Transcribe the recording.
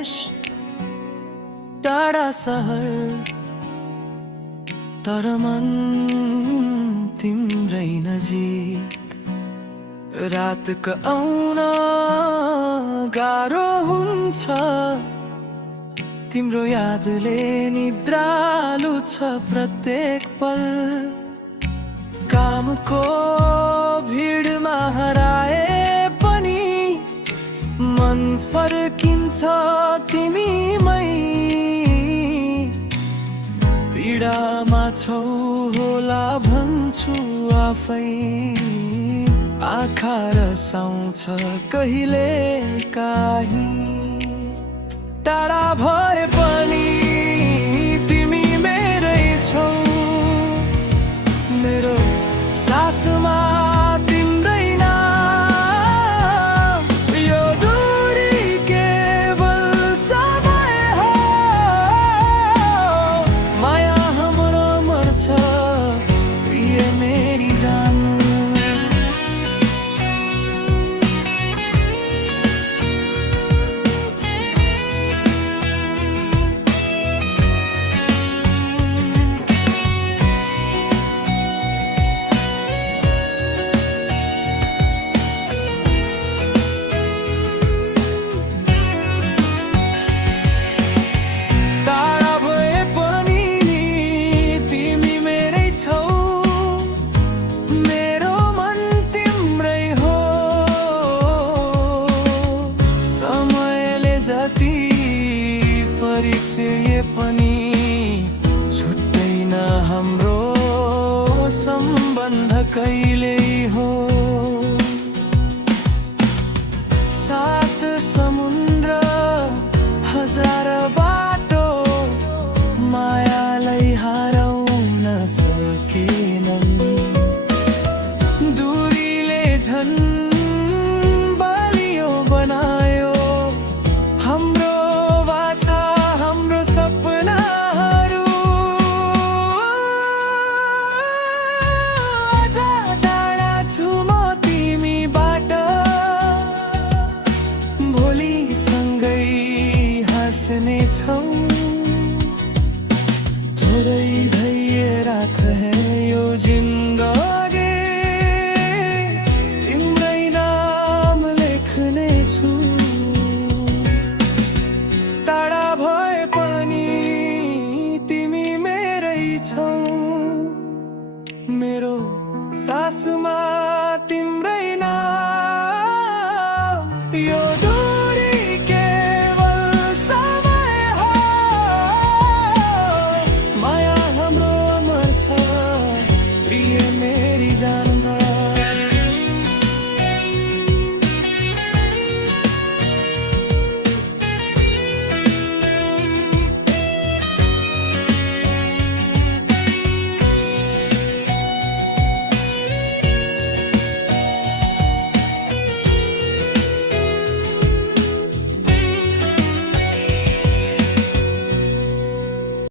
देश टाढा सहर तर मन तिम्रै नजिक रातको आउन गाह्रो हुन्छ तिम्रो यादले निद्रालु छ प्रत्येक पल कामको भिडमा हराए पनि मन फर्किन्छ तिमीमै पीडामा छौ होला भन्छु आफै आँखा रसाउँछ कहिले काहीँ टाढा भए पनि तिमी मेरै छौ मेरो सासमा तिम्रै नाम यो दूरी केवल समय हो माया हाम्रो मर्छ प्रिय मेरी जान परिचय पनि छुट्दैन हाम्रो सम्बन्ध कहिल्यै हो सात समुद्र हजार बाटो मायालाई हराउन सकेनन् दूरीले झन् बलियो बनायो हाम्रो थोरै धैर्य राख